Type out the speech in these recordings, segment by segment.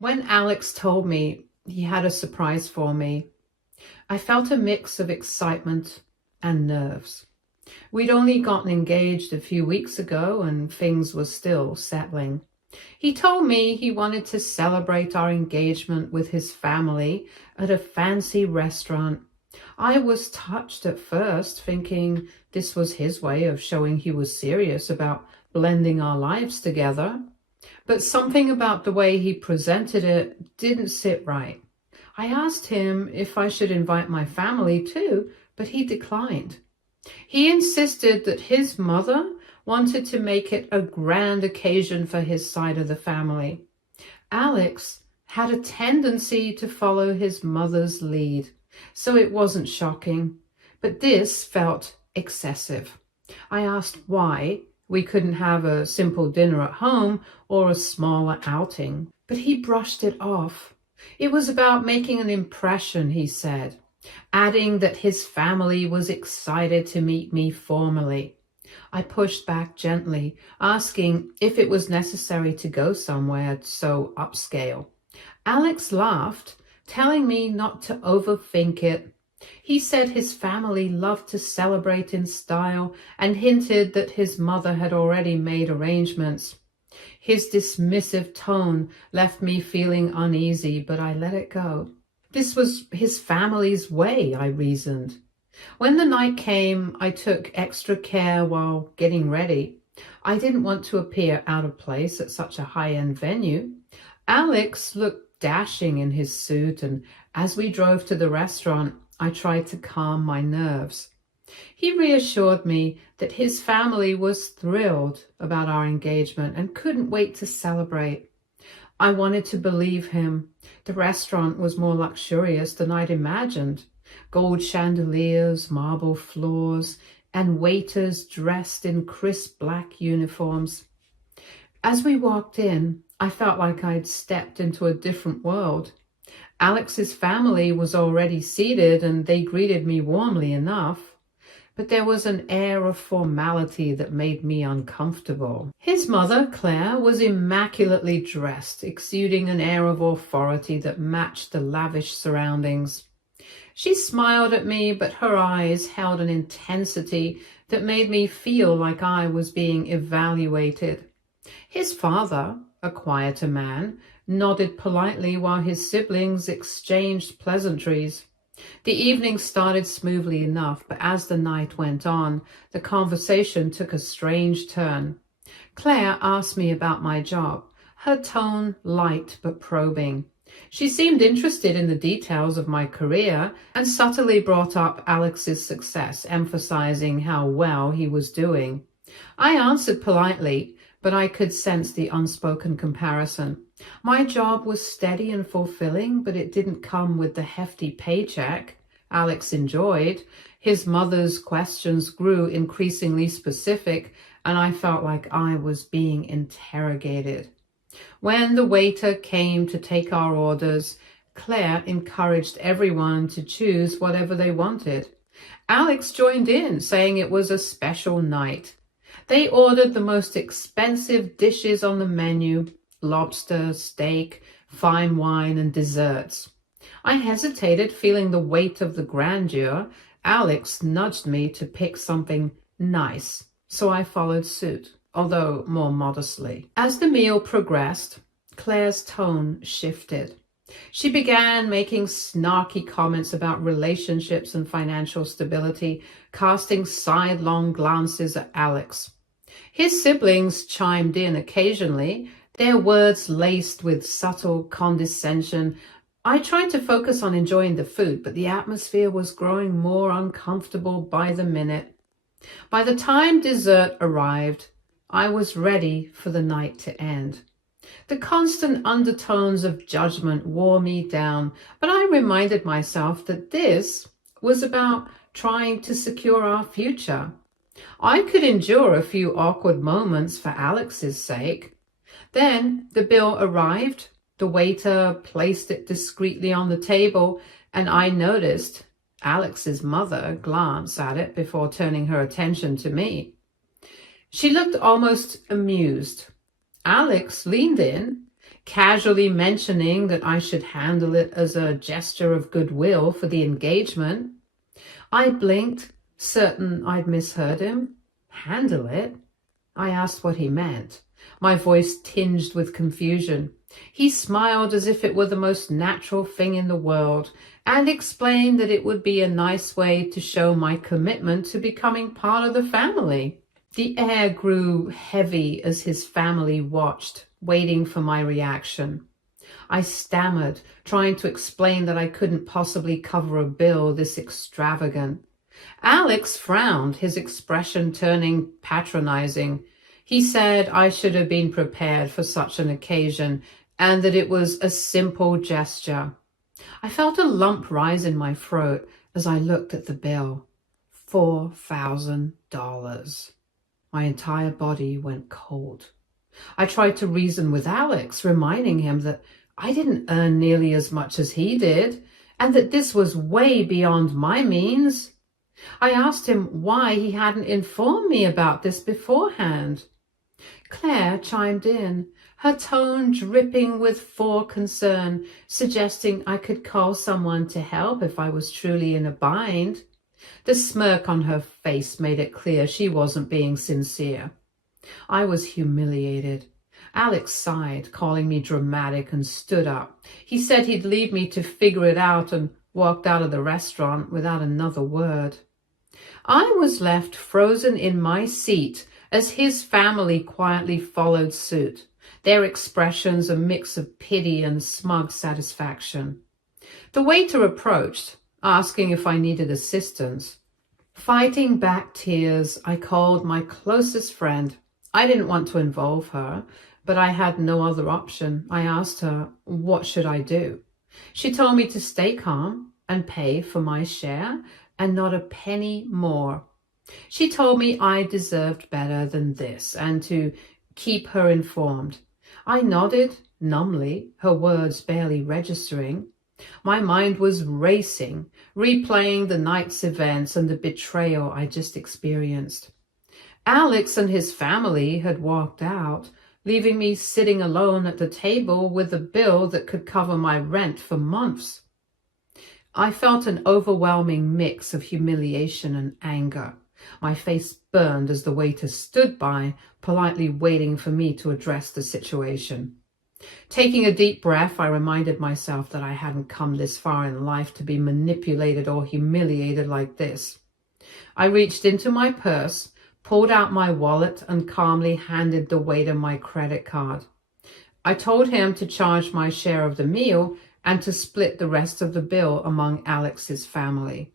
When Alex told me he had a surprise for me, I felt a mix of excitement and nerves. We'd only gotten engaged a few weeks ago and things were still settling. He told me he wanted to celebrate our engagement with his family at a fancy restaurant. I was touched at first, thinking this was his way of showing he was serious about blending our lives together. But something about the way he presented it didn't sit right. I asked him if I should invite my family too, but he declined. He insisted that his mother wanted to make it a grand occasion for his side of the family. Alex had a tendency to follow his mother's lead, so it wasn't shocking, but this felt excessive. I asked why we couldn't have a simple dinner at home or a smaller outing, but he brushed it off. It was about making an impression, he said, adding that his family was excited to meet me formally. I pushed back gently, asking if it was necessary to go somewhere so upscale. Alex laughed, telling me not to overthink it. He said his family loved to celebrate in style and hinted that his mother had already made arrangements. His dismissive tone left me feeling uneasy, but I let it go. This was his family's way, I reasoned. When the night came, I took extra care while getting ready. I didn't want to appear out of place at such a high-end venue. Alex looked dashing in his suit, and as we drove to the restaurant, I tried to calm my nerves. He reassured me that his family was thrilled about our engagement and couldn't wait to celebrate. I wanted to believe him. The restaurant was more luxurious than I'd imagined. Gold chandeliers, marble floors, and waiters dressed in crisp black uniforms. As we walked in, I felt like I'd stepped into a different world. Alex's family was already seated and they greeted me warmly enough, but there was an air of formality that made me uncomfortable. His mother, Claire, was immaculately dressed, exuding an air of authority that matched the lavish surroundings. She smiled at me, but her eyes held an intensity that made me feel like I was being evaluated. His father, a quieter man, nodded politely while his siblings exchanged pleasantries. The evening started smoothly enough, but as the night went on, the conversation took a strange turn. Claire asked me about my job, her tone light but probing. She seemed interested in the details of my career and subtly brought up Alex's success, emphasizing how well he was doing. I answered politely, but I could sense the unspoken comparison. My job was steady and fulfilling, but it didn't come with the hefty paycheck Alex enjoyed. His mother's questions grew increasingly specific, and I felt like I was being interrogated. When the waiter came to take our orders, Claire encouraged everyone to choose whatever they wanted. Alex joined in, saying it was a special night. They ordered the most expensive dishes on the menu: lobster, steak, fine wine, and desserts. I hesitated, feeling the weight of the grandeur. Alex nudged me to pick something nice, so I followed suit, although more modestly. As the meal progressed, Claire's tone shifted. She began making snarky comments about relationships and financial stability, casting sidelong glances at Alex. His siblings chimed in occasionally, their words laced with subtle condescension. I tried to focus on enjoying the food, but the atmosphere was growing more uncomfortable by the minute. By the time dessert arrived, I was ready for the night to end. The constant undertones of judgment wore me down, but I reminded myself that this was about trying to secure our future. I could endure a few awkward moments for Alex's sake. Then the bill arrived. The waiter placed it discreetly on the table, and I noticed Alex's mother glance at it before turning her attention to me. She looked almost amused. Alex leaned in, casually mentioning that I should handle it as a gesture of goodwill for the engagement. I blinked, certain I'd misheard him. Handle it? I asked what he meant, my voice tinged with confusion. He smiled as if it were the most natural thing in the world and explained that it would be a nice way to show my commitment to becoming part of the family. The air grew heavy as his family watched, waiting for my reaction. I stammered, trying to explain that I couldn't possibly cover a bill this extravagant. Alex frowned, his expression turning patronizing. He said I should have been prepared for such an occasion and that it was a simple gesture. I felt a lump rise in my throat as I looked at the bill. $4,000. My entire body went cold. I tried to reason with Alex, reminding him that I didn't earn nearly as much as he did, and that this was way beyond my means. I asked him why he hadn't informed me about this beforehand. Claire chimed in, her tone dripping with foreconcern, suggesting I could call someone to help if I was truly in a bind. The smirk on her face made it clear she wasn't being sincere. I was humiliated. Alex sighed, calling me dramatic, and stood up. He said he'd leave me to figure it out and walked out of the restaurant without another word. I was left frozen in my seat as his family quietly followed suit, their expressions a mix of pity and smug satisfaction. The waiter approached, asking if I needed assistance. Fighting back tears, I called my closest friend. I didn't want to involve her, but I had no other option. I asked her, what should I do? She told me to stay calm and pay for my share and not a penny more. She told me I deserved better than this and to keep her informed. I nodded numbly, her words barely registering. My mind was racing, replaying the night's events and the betrayal I just experienced. Alex and his family had walked out, leaving me sitting alone at the table with a bill that could cover my rent for months. I felt an overwhelming mix of humiliation and anger. My face burned as the waiter stood by, politely waiting for me to address the situation. Taking a deep breath, I reminded myself that I hadn't come this far in life to be manipulated or humiliated like this. I reached into my purse, pulled out my wallet, and calmly handed the waiter my credit card. I told him to charge my share of the meal and to split the rest of the bill among Alex's family.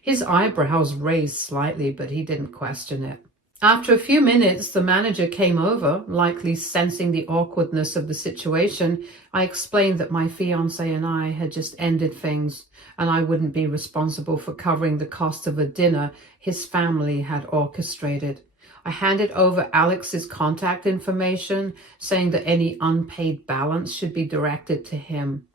His eyebrows raised slightly, but he didn't question it. After a few minutes, the manager came over, likely sensing the awkwardness of the situation. I explained that my fiancé and I had just ended things, and I wouldn't be responsible for covering the cost of a dinner his family had orchestrated. I handed over Alex's contact information, saying that any unpaid balance should be directed to him.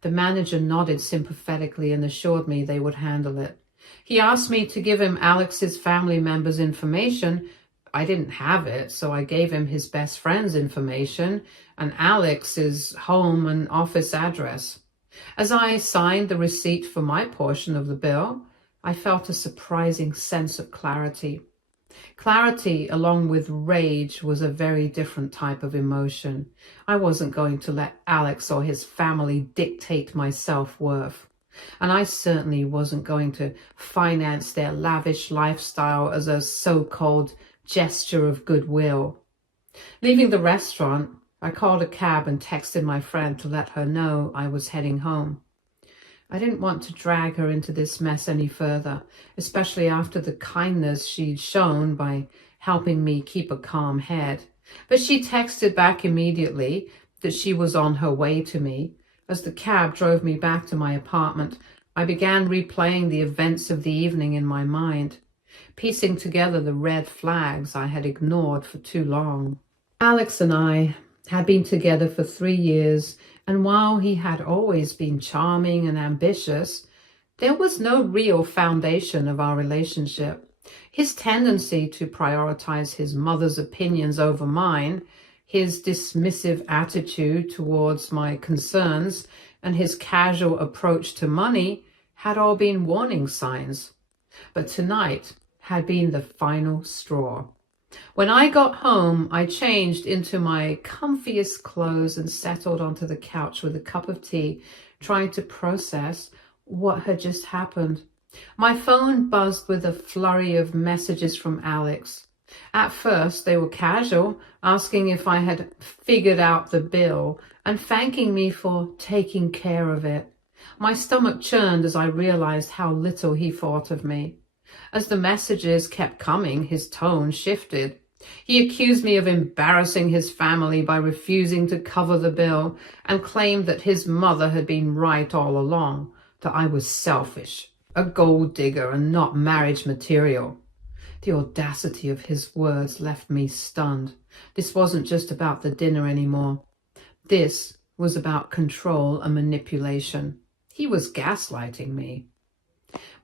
The manager nodded sympathetically and assured me they would handle it. He asked me to give him Alex's family members' information. I didn't have it, so I gave him his best friend's information and Alex's home and office address. As I signed the receipt for my portion of the bill, I felt a surprising sense of clarity. Clarity, along with rage, was a very different type of emotion. I wasn't going to let Alex or his family dictate my self-worth. And I certainly wasn't going to finance their lavish lifestyle as a so-called gesture of goodwill. Leaving the restaurant, I called a cab and texted my friend to let her know I was heading home. I didn't want to drag her into this mess any further, especially after the kindness she'd shown by helping me keep a calm head. But she texted back immediately that she was on her way to me. As the cab drove me back to my apartment, I began replaying the events of the evening in my mind, piecing together the red flags I had ignored for too long. Alex and I had been together for 3 years, and while he had always been charming and ambitious, there was no real foundation of our relationship. His tendency to prioritize his mother's opinions over mine His dismissive attitude towards my concerns and his casual approach to money had all been warning signs. But tonight had been the final straw. When I got home, I changed into my comfiest clothes and settled onto the couch with a cup of tea, trying to process what had just happened. My phone buzzed with a flurry of messages from Alex. At first, they were casual, asking if I had figured out the bill and thanking me for taking care of it. My stomach churned as I realized how little he thought of me. As the messages kept coming, his tone shifted. He accused me of embarrassing his family by refusing to cover the bill and claimed that his mother had been right all along, that I was selfish, a gold digger and not marriage material. The audacity of his words left me stunned. This wasn't just about the dinner anymore. This was about control and manipulation. He was gaslighting me.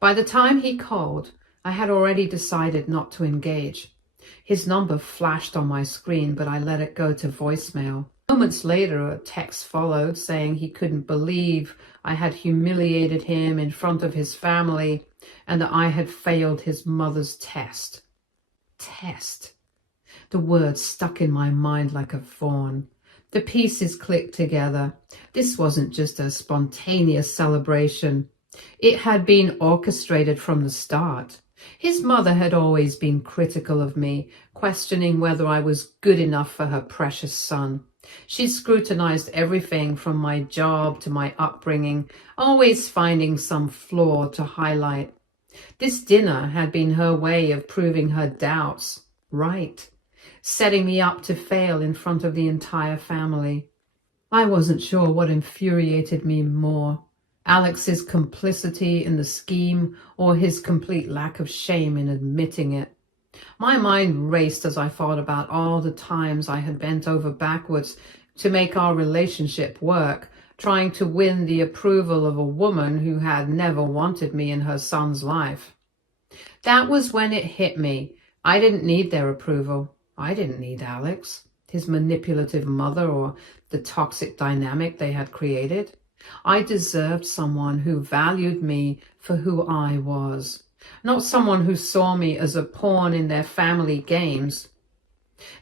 By the time he called, I had already decided not to engage. His number flashed on my screen, but I let it go to voicemail. Moments later, a text followed saying he couldn't believe I had humiliated him in front of his family and that I had failed his mother's test. Test. The words stuck in my mind like a thorn. The pieces clicked together. This wasn't just a spontaneous celebration. It had been orchestrated from the start. His mother had always been critical of me, questioning whether I was good enough for her precious son. She scrutinized everything from my job to my upbringing, always finding some flaw to highlight. This dinner had been her way of proving her doubts right, setting me up to fail in front of the entire family. I wasn't sure what infuriated me more, Alex's complicity in the scheme or his complete lack of shame in admitting it. My mind raced as I thought about all the times I had bent over backwards to make our relationship work, trying to win the approval of a woman who had never wanted me in her son's life. That was when it hit me. I didn't need their approval. I didn't need Alex, his manipulative mother, or the toxic dynamic they had created. I deserved someone who valued me for who I was, not someone who saw me as a pawn in their family games.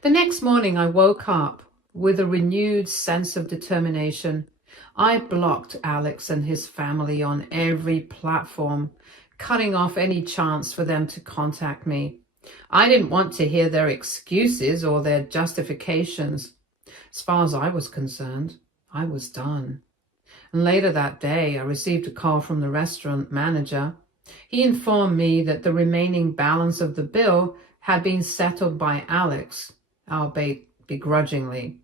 The next morning I woke up with a renewed sense of determination. I blocked Alex and his family on every platform, cutting off any chance for them to contact me. I didn't want to hear their excuses or their justifications. As far as I was concerned, I was done. And later that day, I received a call from the restaurant manager. He informed me that the remaining balance of the bill had been settled by Alex, albeit begrudgingly.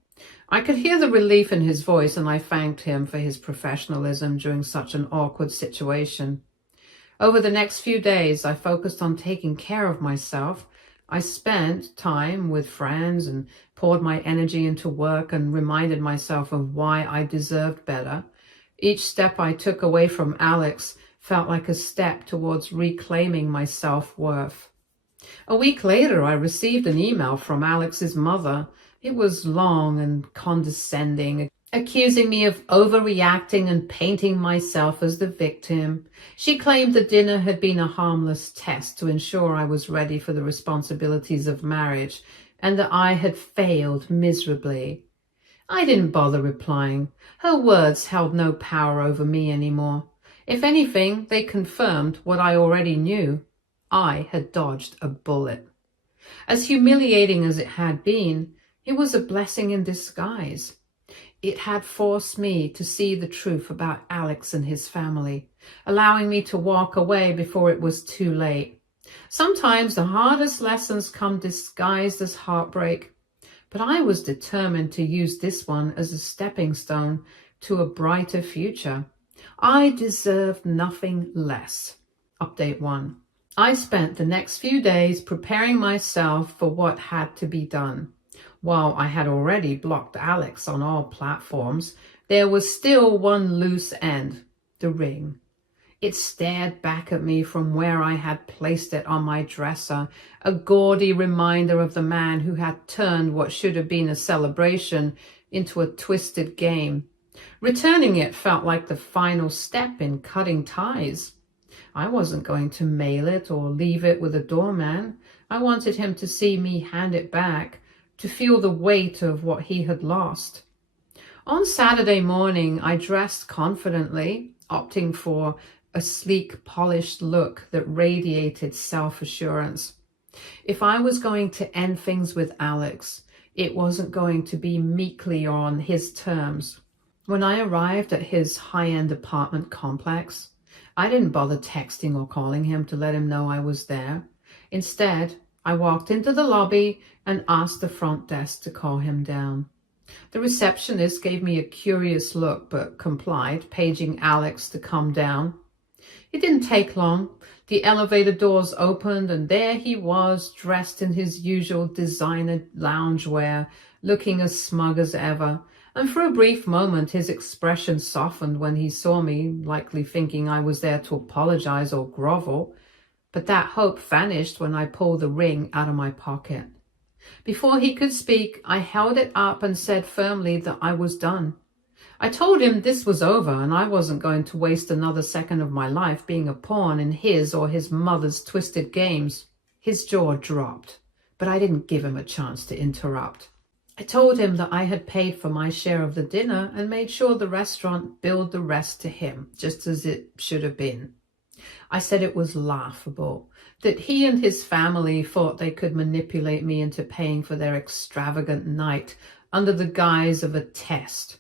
I could hear the relief in his voice, and I thanked him for his professionalism during such an awkward situation. Over the next few days, I focused on taking care of myself. I spent time with friends and poured my energy into work and reminded myself of why I deserved better. Each step I took away from Alex felt like a step towards reclaiming my self-worth. A week later, I received an email from Alex's mother. It was long and condescending, accusing me of overreacting and painting myself as the victim. She claimed the dinner had been a harmless test to ensure I was ready for the responsibilities of marriage and that I had failed miserably. I didn't bother replying. Her words held no power over me anymore. If anything, they confirmed what I already knew. I had dodged a bullet. As humiliating as it had been, it was a blessing in disguise. It had forced me to see the truth about Alex and his family, allowing me to walk away before it was too late. Sometimes the hardest lessons come disguised as heartbreak, but I was determined to use this one as a stepping stone to a brighter future. I deserved nothing less. Update 1. I spent the next few days preparing myself for what had to be done. While I had already blocked Alex on all platforms, there was still one loose end, the ring. It stared back at me from where I had placed it on my dresser, a gaudy reminder of the man who had turned what should have been a celebration into a twisted game. Returning it felt like the final step in cutting ties. I wasn't going to mail it or leave it with a doorman. I wanted him to see me hand it back, to feel the weight of what he had lost. On Saturday morning, I dressed confidently, opting for a sleek, polished look that radiated self-assurance. If I was going to end things with Alex, it wasn't going to be meekly or on his terms. When I arrived at his high-end apartment complex, I didn't bother texting or calling him to let him know I was there. Instead, I walked into the lobby and asked the front desk to call him down. The receptionist gave me a curious look but complied, paging Alex to come down. It didn't take long. The elevator doors opened and there he was, dressed in his usual designer loungewear, looking as smug as ever. And for a brief moment his expression softened when he saw me, likely thinking I was there to apologize or grovel. But that hope vanished when I pulled the ring out of my pocket. Before he could speak, I held it up and said firmly that I was done. I told him this was over and I wasn't going to waste another second of my life being a pawn in his or his mother's twisted games. His jaw dropped, but I didn't give him a chance to interrupt. I told him that I had paid for my share of the dinner and made sure the restaurant billed the rest to him, just as it should have been. I said it was laughable, that he and his family thought they could manipulate me into paying for their extravagant night under the guise of a test.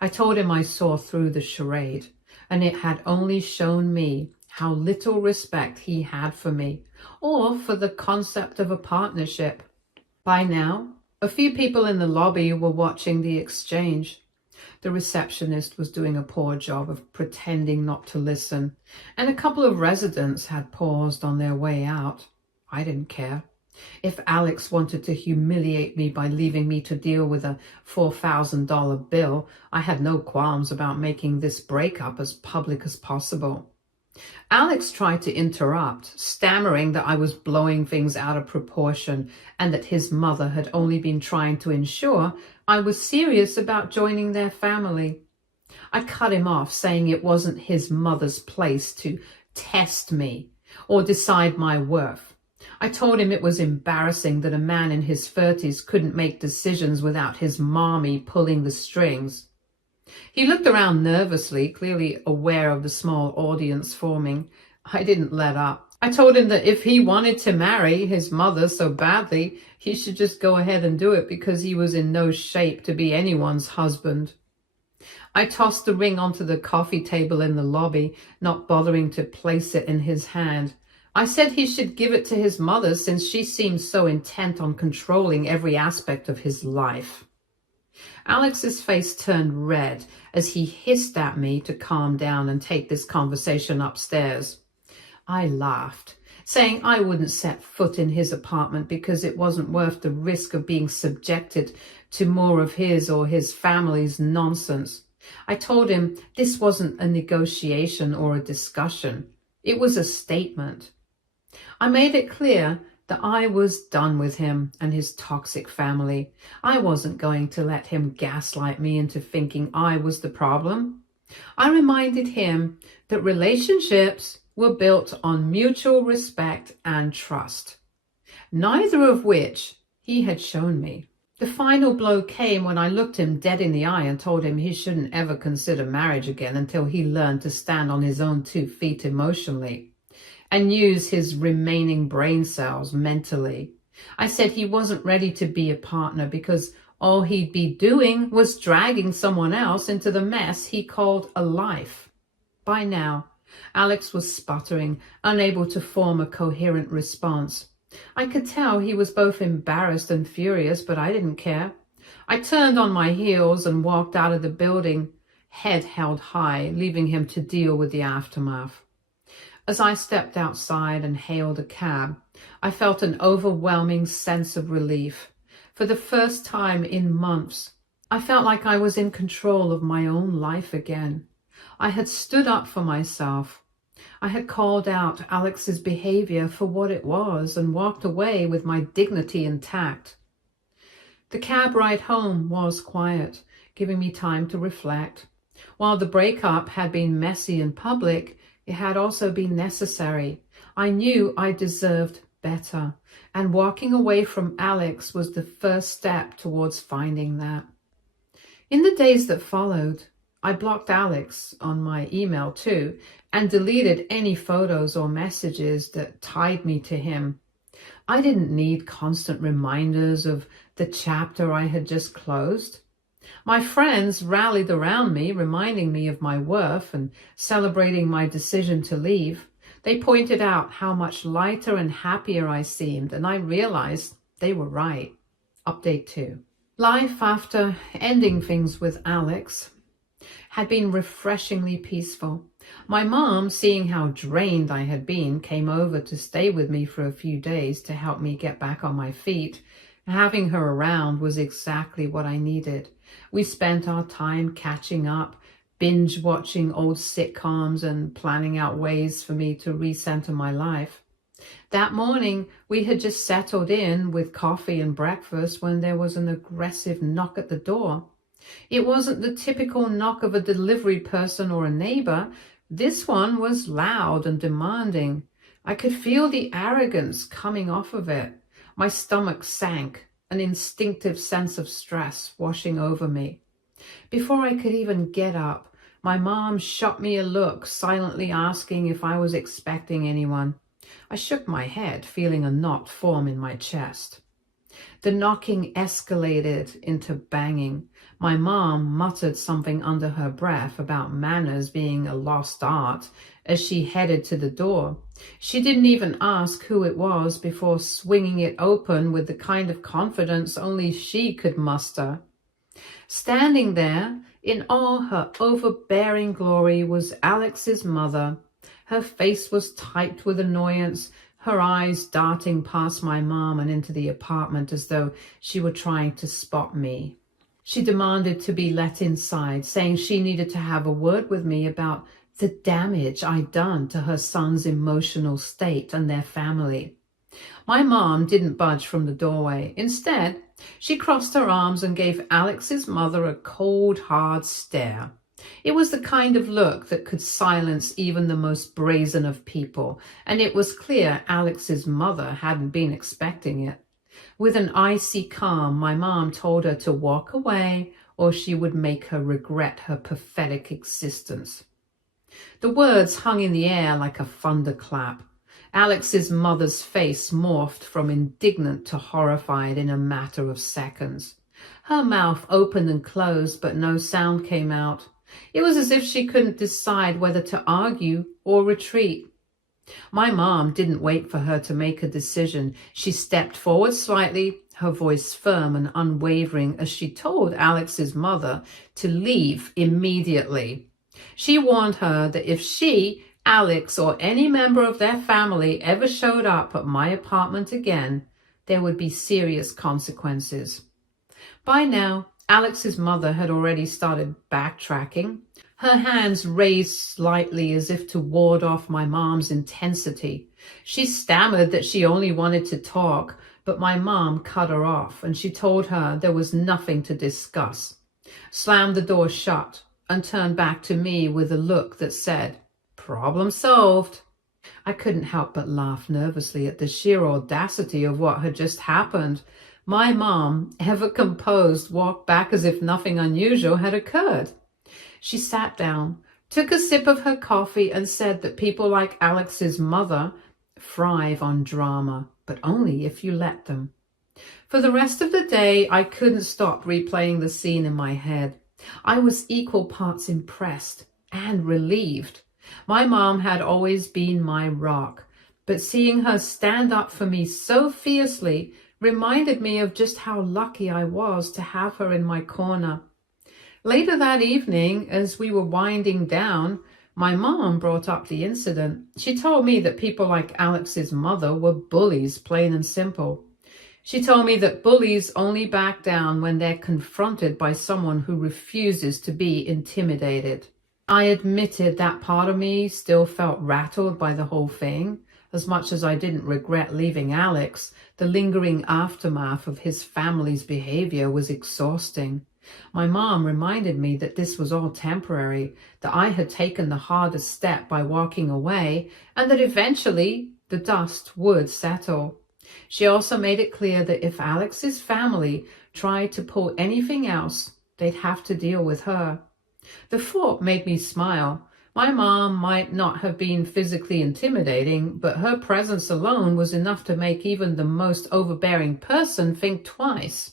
I told him I saw through the charade, and it had only shown me how little respect he had for me, or for the concept of a partnership. By now, a few people in the lobby were watching the exchange. The receptionist was doing a poor job of pretending not to listen, and a couple of residents had paused on their way out. I didn't care. If Alex wanted to humiliate me by leaving me to deal with a $4,000 bill, I had no qualms about making this breakup as public as possible. Alex tried to interrupt, stammering that I was blowing things out of proportion and that his mother had only been trying to ensure I was serious about joining their family. I cut him off, saying it wasn't his mother's place to test me or decide my worth. I told him it was embarrassing that a man in his 30s couldn't make decisions without his mommy pulling the strings. He looked around nervously, clearly aware of the small audience forming. I didn't let up. I told him that if he wanted to marry his mother so badly, he should just go ahead and do it because he was in no shape to be anyone's husband. I tossed the ring onto the coffee table in the lobby, not bothering to place it in his hand. I said he should give it to his mother since she seemed so intent on controlling every aspect of his life. Alex's face turned red as he hissed at me to calm down and take this conversation upstairs. I laughed, saying I wouldn't set foot in his apartment because it wasn't worth the risk of being subjected to more of his or his family's nonsense. I told him this wasn't a negotiation or a discussion. It was a statement. I made it clear that I was done with him and his toxic family. I wasn't going to let him gaslight me into thinking I was the problem. I reminded him that relationships were built on mutual respect and trust, neither of which he had shown me. The final blow came when I looked him dead in the eye and told him he shouldn't ever consider marriage again until he learned to stand on his own 2 feet emotionally and use his remaining brain cells mentally. I said he wasn't ready to be a partner because all he'd be doing was dragging someone else into the mess he called a life. By now, Alex was sputtering, unable to form a coherent response. I could tell he was both embarrassed and furious, but I didn't care. I turned on my heels and walked out of the building, head held high, leaving him to deal with the aftermath. As I stepped outside and hailed a cab, I felt an overwhelming sense of relief. For the first time in months, I felt like I was in control of my own life again. I had stood up for myself, I had called out Alex's behavior for what it was and walked away with my dignity intact. The cab ride home was quiet, giving me time to reflect. While the breakup had been messy in public, it had also been necessary. I knew I deserved better, and walking away from Alex was the first step towards finding that. In the days that followed, I blocked Alex on my email too, and deleted any photos or messages that tied me to him. I didn't need constant reminders of the chapter I had just closed. My friends rallied around me, reminding me of my worth and celebrating my decision to leave. They pointed out how much lighter and happier I seemed, and I realized they were right. Update 2. Life after ending things with Alex had been refreshingly peaceful. My mom, seeing how drained I had been, came over to stay with me for a few days to help me get back on my feet. Having her around was exactly what I needed. We spent our time catching up, binge watching old sitcoms and planning out ways for me to recenter my life. That morning, we had just settled in with coffee and breakfast when there was an aggressive knock at the door. It wasn't the typical knock of a delivery person or a neighbor. This one was loud and demanding. I could feel the arrogance coming off of it. My stomach sank, an instinctive sense of stress washing over me. Before I could even get up, my mom shot me a look, silently asking if I was expecting anyone. I shook my head, feeling a knot form in my chest. The knocking escalated into banging. My mom muttered something under her breath about manners being a lost art as she headed to the door. She didn't even ask who it was before swinging it open with the kind of confidence only she could muster. Standing there, in all her overbearing glory, was Alex's mother. Her face was typed with annoyance, her eyes darting past my mom and into the apartment as though she were trying to spot me. She demanded to be let inside, saying she needed to have a word with me about the damage I'd done to her son's emotional state and their family. My mom didn't budge from the doorway. Instead, she crossed her arms and gave Alex's mother a cold, hard stare. It was the kind of look that could silence even the most brazen of people, and it was clear Alex's mother hadn't been expecting it. With an icy calm, my mom told her to walk away or she would make her regret her pathetic existence. The words hung in the air like a thunderclap. Alex's mother's face morphed from indignant to horrified in a matter of seconds. Her mouth opened and closed, but no sound came out. It was as if she couldn't decide whether to argue or retreat. My mom didn't wait for her to make a decision. She stepped forward slightly, her voice firm and unwavering, as she told Alex's mother to leave immediately. She warned her that if she, Alex, or any member of their family ever showed up at my apartment again, there would be serious consequences. By now, Alex's mother had already started backtracking, her hands raised slightly as if to ward off my mom's intensity. She stammered that she only wanted to talk, but my mom cut her off, and she told her there was nothing to discuss, slammed the door shut, and turned back to me with a look that said, "Problem solved." I couldn't help but laugh nervously at the sheer audacity of what had just happened. My mom, ever composed, walked back as if nothing unusual had occurred. She sat down, took a sip of her coffee, and said that people like Alex's mother thrive on drama, but only if you let them. For the rest of the day, I couldn't stop replaying the scene in my head. I was equal parts impressed and relieved. My mom had always been my rock, but seeing her stand up for me so fiercely reminded me of just how lucky I was to have her in my corner. Later that evening, as we were winding down, my mom brought up the incident. She told me that people like Alex's mother were bullies, plain and simple. She told me that bullies only back down when they're confronted by someone who refuses to be intimidated. I admitted that part of me still felt rattled by the whole thing. As much as I didn't regret leaving Alex, the lingering aftermath of his family's behavior was exhausting. My mom reminded me that this was all temporary, that I had taken the hardest step by walking away, and that eventually the dust would settle. She also made it clear that if Alex's family tried to pull anything else, they'd have to deal with her. The thought made me smile. My mom might not have been physically intimidating, but her presence alone was enough to make even the most overbearing person think twice.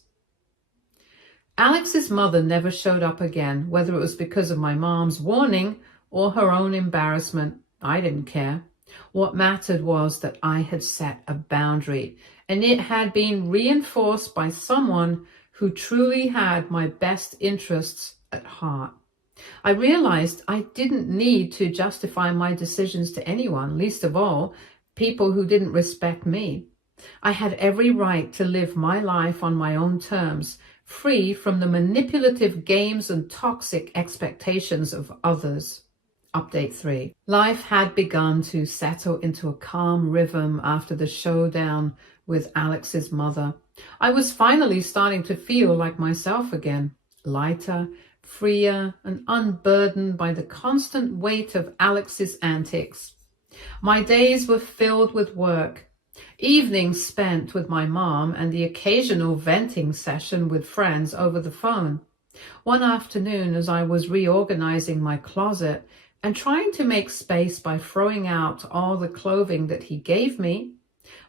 Alex's mother never showed up again, whether it was because of my mom's warning or her own embarrassment. I didn't care. What mattered was that I had set a boundary, and it had been reinforced by someone who truly had my best interests at heart. I realized I didn't need to justify my decisions to anyone, least of all, people who didn't respect me. I had every right to live my life on my own terms, free from the manipulative games and toxic expectations of others. Update 3. Life had begun to settle into a calm rhythm after the showdown with Alex's mother. I was finally starting to feel like myself again, lighter, freer, and unburdened by the constant weight of Alex's antics. My days were filled with work, evenings spent with my mom, and the occasional venting session with friends over the phone. One afternoon, as I was reorganizing my closet and trying to make space by throwing out all the clothing that he gave me,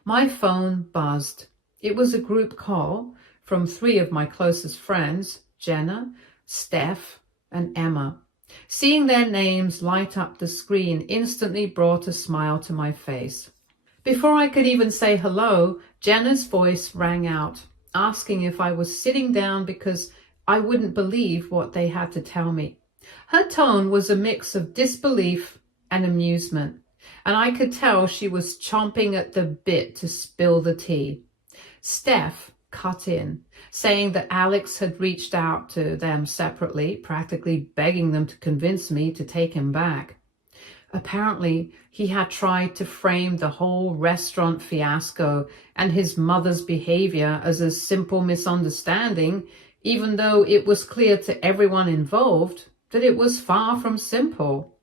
my phone buzzed. It was a group call from 3 of my closest friends, Jenna, Steph, and Emma. Seeing their names light up the screen instantly brought a smile to my face. Before I could even say hello, Jenna's voice rang out, asking if I was sitting down because I wouldn't believe what they had to tell me. Her tone was a mix of disbelief and amusement, and I could tell she was chomping at the bit to spill the tea. Steph cut in, saying that Alex had reached out to them separately, practically begging them to convince me to take him back. Apparently, he had tried to frame the whole restaurant fiasco and his mother's behavior as a simple misunderstanding, even though it was clear to everyone involved that it was far from simple.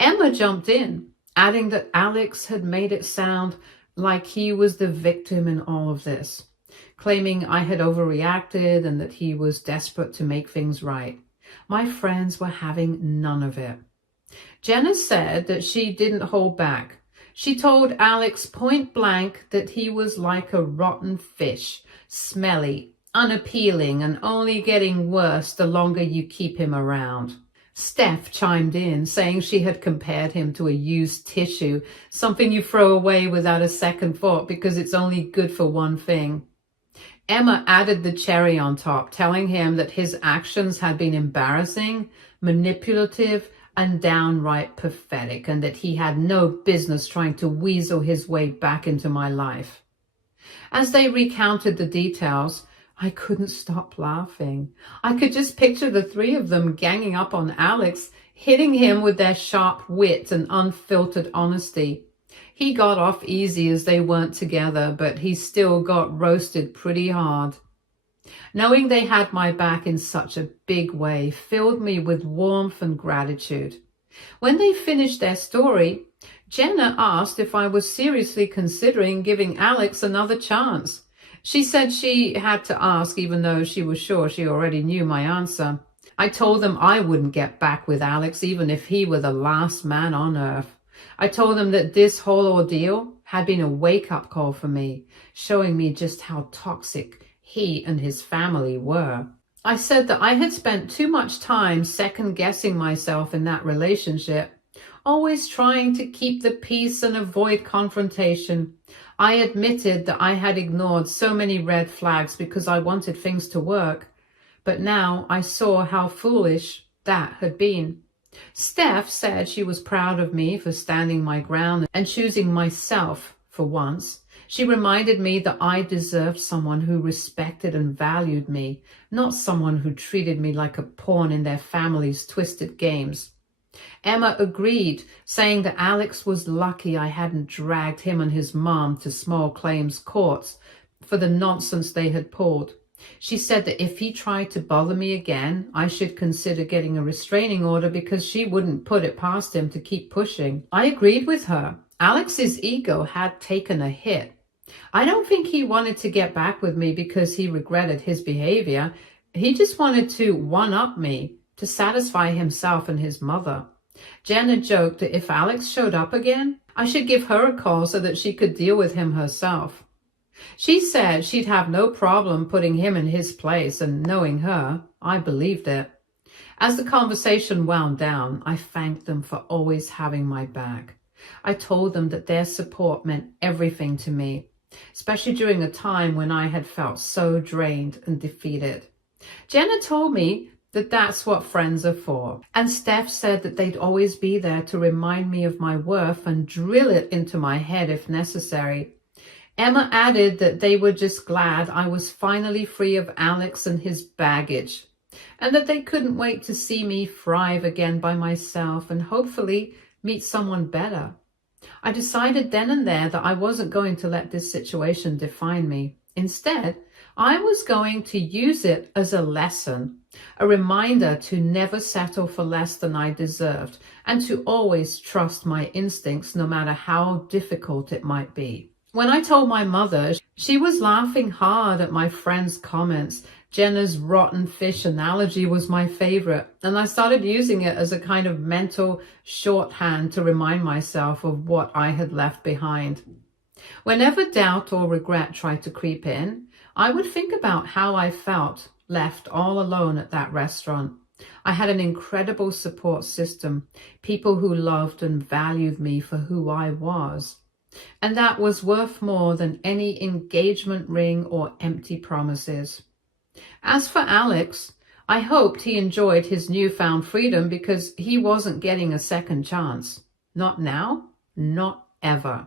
Emma jumped in, adding that Alex had made it sound like he was the victim in all of this, claiming I had overreacted and that he was desperate to make things right. My friends were having none of it. Jenna said that she didn't hold back. She told Alex point blank that he was like a rotten fish, smelly, unappealing, and only getting worse the longer you keep him around. Steph chimed in, saying she had compared him to a used tissue, something you throw away without a second thought because it's only good for one thing. Emma added the cherry on top, telling him that his actions had been embarrassing, manipulative, and downright pathetic, and that he had no business trying to weasel his way back into my life. As they recounted the details, I couldn't stop laughing. I could just picture the 3 of them ganging up on Alex, hitting him with their sharp wit and unfiltered honesty. He got off easy as they weren't together, but he still got roasted pretty hard. Knowing they had my back in such a big way filled me with warmth and gratitude. When they finished their story, Jenna asked if I was seriously considering giving Alex another chance. She said she had to ask even though she was sure she already knew my answer. I told them I wouldn't get back with Alex even if he were the last man on earth. I told them that this whole ordeal had been a wake-up call for me, showing me just how toxic he and his family were. I said that I had spent too much time second-guessing myself in that relationship, always trying to keep the peace and avoid confrontation. I admitted that I had ignored so many red flags because I wanted things to work, but now I saw how foolish that had been. Steph said she was proud of me for standing my ground and choosing myself for once. She reminded me that I deserved someone who respected and valued me, not someone who treated me like a pawn in their family's twisted games. Emma agreed, saying that Alex was lucky I hadn't dragged him and his mom to small claims courts for the nonsense they had pulled. She said that if he tried to bother me again, I should consider getting a restraining order because she wouldn't put it past him to keep pushing. I agreed with her. Alex's ego had taken a hit. I don't think he wanted to get back with me because he regretted his behavior. He just wanted to one-up me to satisfy himself and his mother. Jenna joked that if Alex showed up again, I should give her a call so that she could deal with him herself. She said she'd have no problem putting him in his place, and knowing her, I believed it. As the conversation wound down, I thanked them for always having my back. I told them that their support meant everything to me, especially during a time when I had felt so drained and defeated. Jenna told me that that's what friends are for. And Steph said that they'd always be there to remind me of my worth and drill it into my head if necessary. Emma added that they were just glad I was finally free of Alex and his baggage, and that they couldn't wait to see me thrive again by myself and hopefully meet someone better. I decided then and there that I wasn't going to let this situation define me. Instead, I was going to use it as a lesson, a reminder to never settle for less than I deserved, and to always trust my instincts no matter how difficult it might be. When I told my mother, she was laughing hard at my friend's comments. Jenna's rotten fish analogy was my favorite, and I started using it as a kind of mental shorthand to remind myself of what I had left behind. Whenever doubt or regret tried to creep in, I would think about how I felt left all alone at that restaurant. I had an incredible support system, people who loved and valued me for who I was. And that was worth more than any engagement ring or empty promises. As for Alex, I hoped he enjoyed his newfound freedom because he wasn't getting a second chance. Not now, not ever.